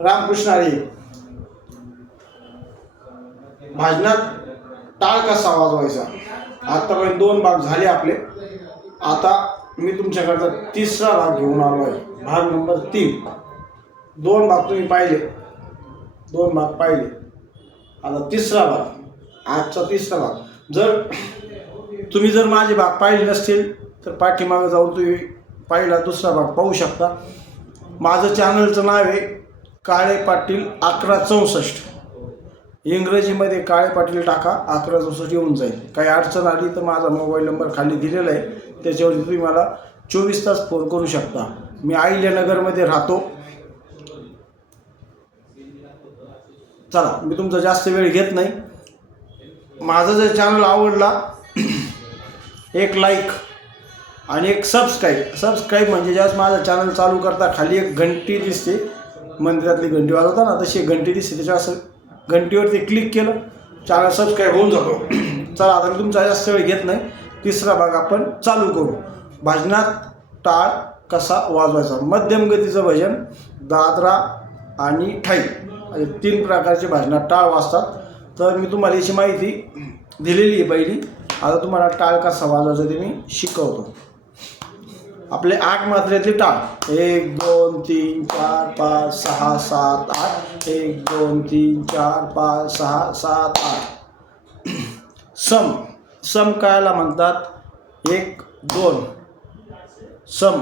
रामकृष्ण हरी. भाजनात टाळ कसा वाजवायचा. आतापर्यंत 2 भाग झाले आपले. आता मी तुमच्याकडचा तिसरा भाग घेऊन आलो आहे. भाग नंबर 3. 2 भाग तुम्ही पाहिले, 2 भाग पाहिले. आता तिसरा भाग, आजचा तिसरा भाग. जर तुम्ही माझे भाग पाहिले नसतील तर पाठीमागे जाऊन तुम्ही पहिला दुसरा भाग पाहू शकता. माझं चॅनलचं नाव आहे काळे पाटील 1164. इंग्रजीमध्ये काळे पाटील टाका, 1164 येऊन जाईल. काही अडचण आली तर माझा मोबाईल नंबर खाली दिलेला आहे, त्याच्यावर तुम्ही मला 24 तास फोन करू शकता. मी अहिल्यानगरमध्ये राहतो. चला, मी तुमचा जास्त वेळ घेत नाही. माझं जर चॅनल आवडला एक लाईक आणि एक सबस्क्राईब म्हणजे ज्यावेळेस माझं चॅनल चालू करता खाली एक घंटी दिसते, मंदिरातली घंटी वाजवता ना, तशी एक घंटी दिसते. त्याच्या असं घंटीवरती क्लिक केलं, चॅनल सबस्क्राईब होऊन जातो. चला, आता मी तुमचा जास्त वेळ घेत नाही. तिसरा भाग आपण चालू करू. भजनात टाळ कसा वाजवायचा. मध्यम गतीचं भजन, दादरा आणि ठाई असे 3 प्रकारचे भजनात टाळ वाजतात. तर मी तुम्हाला याची माहिती दिलेली आहे पहिली. आता तुम्हाला टाळ कसा वाजवायचा ते मी शिकवतो. आपले 8 मात्रेतले टाळ 1 2 3 4 5 6 7 8. 1 2 3 4 5 6 7 8. सम कायला म्हणतात. 1 2 सम.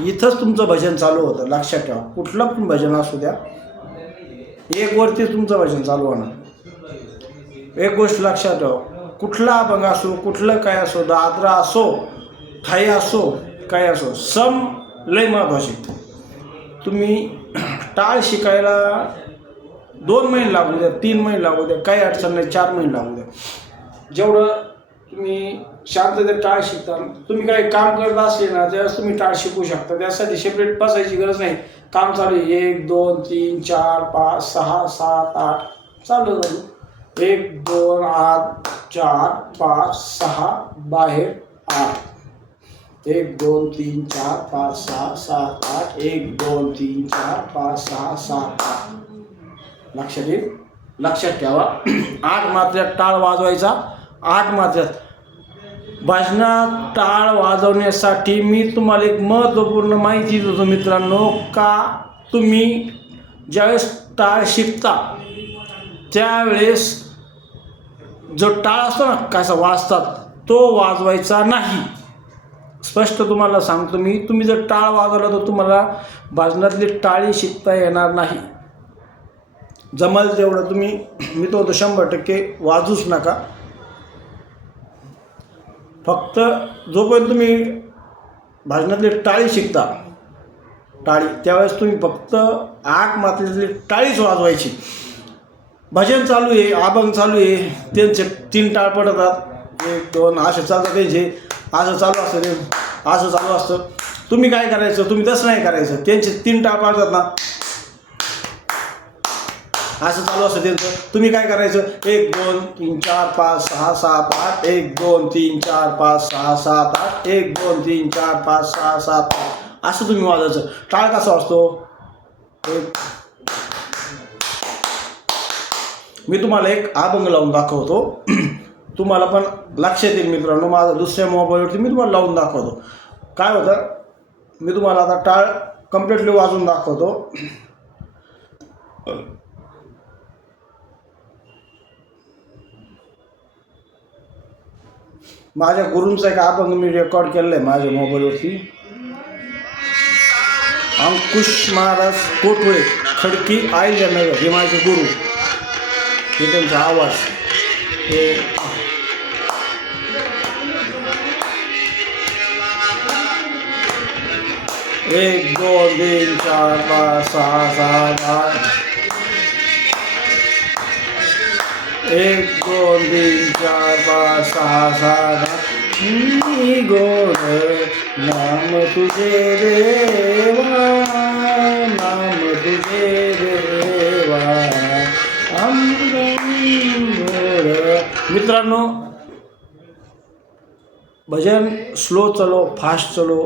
इथंच तुमचं भजन चालू होतं. लक्षात ठेवा, कुठलं पण भजन असू द्या, 1 वरती तुमचं भजन चालू होणार. एक गोष्ट लक्षात ठेवा, कुठला अभंग असो, कुठलं काय असो, दादरा असो, ठाई असो, काय असो, सम लय महत्त्वाचे. तुम्ही टाळ शिकायला 2 महिने लागू द्या, 3 महिने लागू द्या, काही अडचण नाही, 4 महिने लागू द्या. जेवढं तुम्ही शांततेत टाळ शिकता, तुम्ही काही काम करत असले ना त्यावेळेस तुम्ही टाळ शिकू शकता. त्यासाठी सेपरेट बसायची गरज नाही. काम चालू आहे, 1 2 3 4 5 6 7 8 चालू झालं. 1 2 8 4 5 6 बाहेर 8. 1 2 3 4 5 6 7 8. 1 2 3 4 5 6 7 8. लक्षात येईल. लक्षात ठेवा, 8 मात्र्यात टाळ वाजवायचा. 8 मात्र्यात. भजनात टाळ वाजवण्यासाठी मी तुम्हाला एक महत्त्वपूर्ण माहिती देतो मित्रांनो. का तुम्ही ज्यावेळेस टाळ शिकता त्यावेळेस जो टाळ असतो ना कसा वाजतात तो वाजवायचा नाही. स्पष्ट तुम्हाला सांगतो मी. तुम्ही जर टाळ वाजवला तर तुम्हाला भजनातली टाळी शिकता येणार नाही. जमल तेवढं तुम्ही, मी तो 100% वाजूच नका. फक्त जोपर्यंत तुम्ही भजनातली टाळी शिकता त्यावेळेस तुम्ही फक्त 8 मात्रेतली टाळीच वाजवायची. भजन चालू आहे, अभंग चालू आहे, त्यांचे 3 टाळ पडतात, 1 2 असे चालतात. त्यांचे असं चालू असतं, ते असं चालू असतं. तुम्ही काय करायचं, तुम्ही तसं नाही करायचं. त्यांचे 3 टाळ पडतात ना, असं चालू असतं त्यांचं. तुम्ही काय करायचं, 1 2 3 4 5 6 7 8. 1 2 3 4 5 6 7 8. 1 2 3 4 5 6 7 8. असं तुम्ही वाजायचं. टाळ कसा असतो, मी तुम्हाला एक अभंग लावून दाखवतो. तुम्हाला पण लक्षात येईल मित्रांनो. माझा दुसऱ्या मोबाईलवरती मी तुम्हाला लावून दाखवतो. काय होतं, मी तुम्हाला आता टाळ कम्प्लिटली वाजवून दाखवतो. माझ्या गुरूंचा एक अभंग मी रेकॉर्ड केलेला आहे माझ्या मोबाईलवरती. अंकुश महाराज कोटुळे, खडकी, अहिल्यानगर, हे माझे गुरु. हे त्यांचा आवाज. हे 1 2 3 4 5 6 7 8. 1 2 3 4 5 6 7 8. मी गोड नाम तुझे देवा, नाम तुझे देवा. मित्रांनो, भजन स्लो चलो, फास्ट चलो.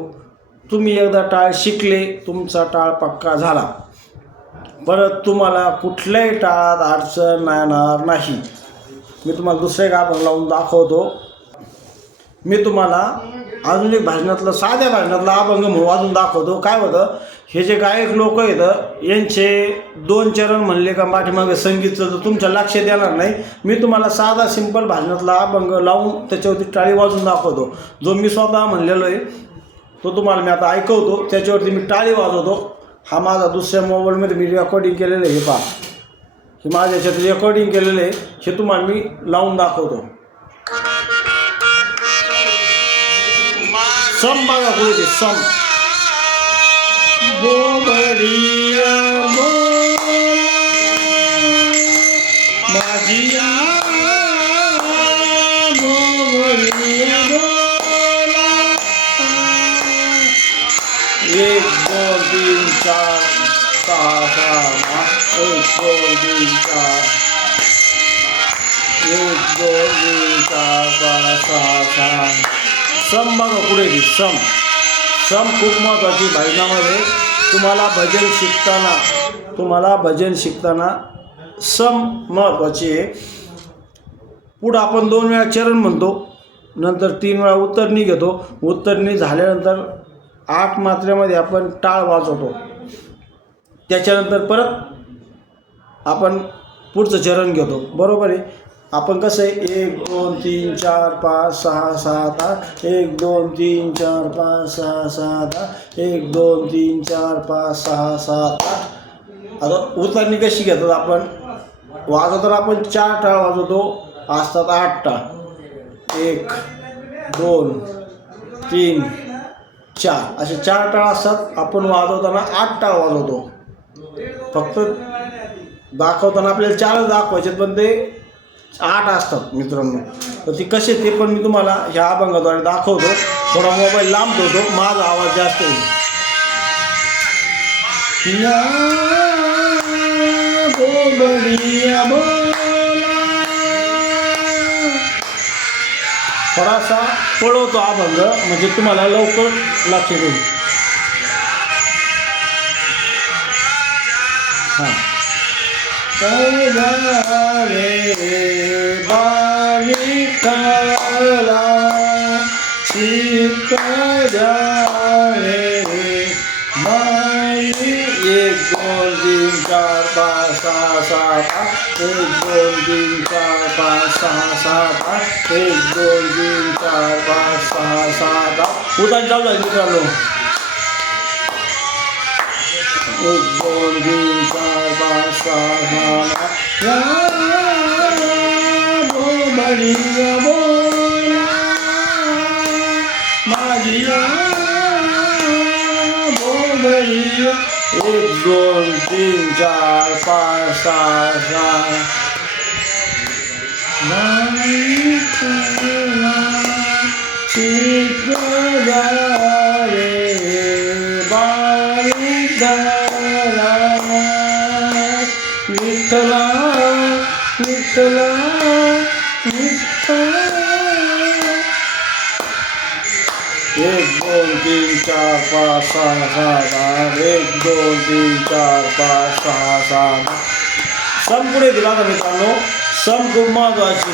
तुम्ही एकदा टाळ शिकले, तुमचा टाळ पक्का झाला. परत तुम्हाला कुठल्याही टाळात अडचण येणार नाही. मी तुम्हाला दुसरे एक अभंग लावून दाखवतो. मी तुम्हाला अजून एक भाजनातलं साध्या भाजनातला अभंग म्हणून वाजून दाखवतो. काय होतं, हे जे गायक लोक आहेत यांचे 2 चरण म्हणले का पाठीमागे संगीतचं तर तुमच्या लक्षात येणार नाही. मी तुम्हाला साधा सिंपल भाजनातला अभंग लावून त्याच्यावरती टाळी वाजून दाखवतो. जो मी स्वतः म्हणलेलो आहे तो तुम्हाला मी आता ऐकवतो, त्याच्यावरती मी टाळी वाजवतो. हा माझा दुसऱ्या मोबाईलमध्ये मी रेकॉर्डिंग केलेलं आहे. हे पहा, हे माझ्या याच्यात रेकॉर्डिंग केलेलं आहे. हे तुम्हाला मी लावून दाखवतो. सम बघा पुढे सम. बोबडिया बोला माझिया बोबडिया बोला 1 2 3 4 6 7 1 2 3 4 1 2 3 4 5 6 7. सम बघा पुढे सम. सम खूप महत्त्वाची भजनामध्ये. तुम्हाला भजन शिकताना सम महत्त्वाची आहे. पुढं आपण 2 वेळा चरण म्हणतो, नंतर 3 वेळा उत्तरणी घेतो. उत्तरणी झाल्यानंतर 8 मात्रेमध्ये आपण टाळ वाजवतो. त्याच्यानंतर परत आपण पुढचं चरण घेतो. बरोबर आहे. आपण कसं आहे 1 2 3 4 5 6 7 8 1 2 3 4 5 6 7 8 1 2 3 4 5 6 7 8. आता उतरणी कशी घेतात आपण वाजवताना आपण 4 टाळ वाजवतो. असतात 8 टाळ. 1 2 3 4 असे 4 टाळ असतात. आपण वाजवताना 8 टाळ वाजवतो. फक्त दाखवताना आपल्याला 4 दाखवायचे पण ते 8 असतात मित्रांनो. तर ती कसे ते पण मी तुम्हाला ह्या अभंगाद्वारे दाखवतो. थोडा मोबाईल लांब ठेवतो, माझा आवाज जास्त येईल. थोडासा पळवतो अभंग म्हणजे तुम्हाला लवकर लक्षात येईल. हां. रे बावी कला शीत रे माई 1 2 3 4 5 6 7 8 1 2 3 4 5 6 7 8 1 2 3 4 5 6 7 8. उदाहरण चालू आहे मित्रांनो. 1 2 3 4 5 6 7 बोबडिया बोला माझिया बोबडिया 1 2 3 4 5 6 7 माई कला चित्र रे बाई कला विठ्ठला विठ्ठला विठ्ठला. 1 2 3 4 5 6 7 8 1 2 3 4 5 6 7. सम पुढे दिला का मित्रांनो. सम खूप महत्त्वाची.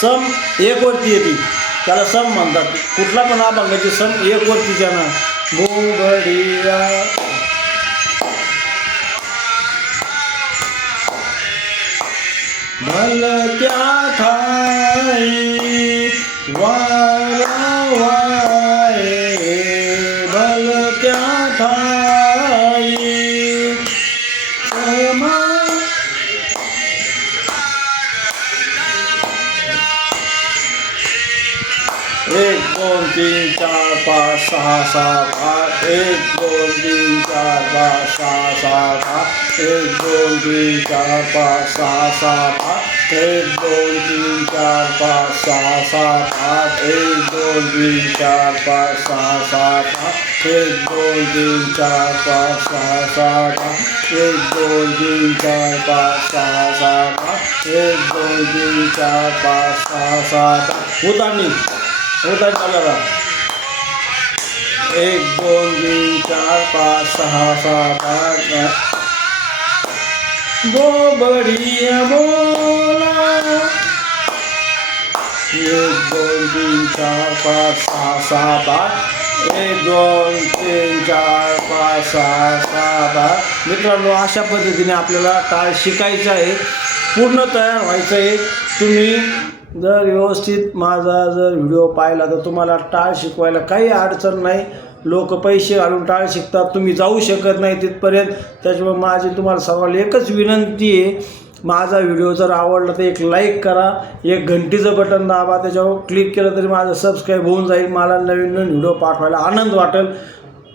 सम 1 वरती येते त्याला सम म्हणतात. कुठला पण अभंगाची सम 1 वरतीच्या ना. बोबडिया भलत्या ठाई वारा वाये भलत्या ठाई क्षमा 1 2 3 4 5 6 7 8 1 2 3 4 5 6 7 8 1 2 3 4 5 6 7 8 1 2 3 4 5 6 7 8 1 2 3 4 5 6 7 8 1 2 3 4 5 6 7 8 1 2 3 4 5 6 7 8 1 2 3 4 5 6 7 8. उतारणी उतार चालला. 1 2 3 4 5 6 7 8 बढ़िया बोला 1 2 3 4 5 6 7 8 1 2 3 4 5 6 7 8 मित्रांनो अशा पद्धतीने आपल्याला टाळ शिकायचं आहे, पूर्ण तयार व्हायचं आहे. तुम्ही जर व्यवस्थित माझा जर व्हिडिओ पाहिला तर तुम्हाला टाळ शिकवायला काही अडचण नाही. लोक पैसे घालून टाळ शिकतात, तुम्ही जाऊ शकत नाही तिथपर्यंत. त्याच्यामुळे माझी तुम्हाला सर्वांना एकच विनंती आहे, माझा व्हिडिओ जर आवडला तर एक लाईक करा, एक घंटीचं बटन दाबा, त्याच्यावर क्लिक केलं तरी माझं सबस्क्राईब होऊन जाईल. मला नवीन नवीन व्हिडिओ पाठवायला आनंद वाटेल.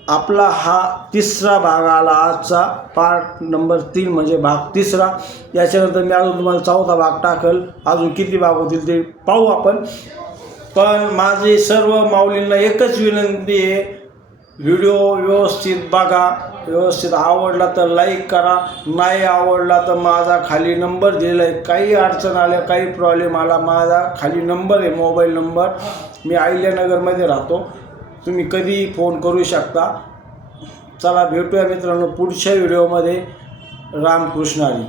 आपला हा 3रा भाग आला आजचा, पार्ट नंबर 3 म्हणजे भाग 3रा. याच्यानंतर मी अजून तुम्हाला 4था भाग टाकल. अजून किती भाग होतील ते पाहू आपण. पण माझी सर्व माऊलींना एकच विनंती आहे, व्हिडिओ व्यवस्थित बघा, व्यवस्थित आवडला तर लाईक करा, नाही आवडला तर माझा खाली नंबर दिलेला आहे. काही अडचण आल्या, काही प्रॉब्लेम आला, माझा खाली नंबर आहे, मोबाईल नंबर. मी अहिल्यानगरमध्ये राहतो, तुम्ही कधीही फोन करू शकता. चला भेटूया मित्रांनो पुढच्या व्हिडिओमध्ये. रामकृष्ण हरी.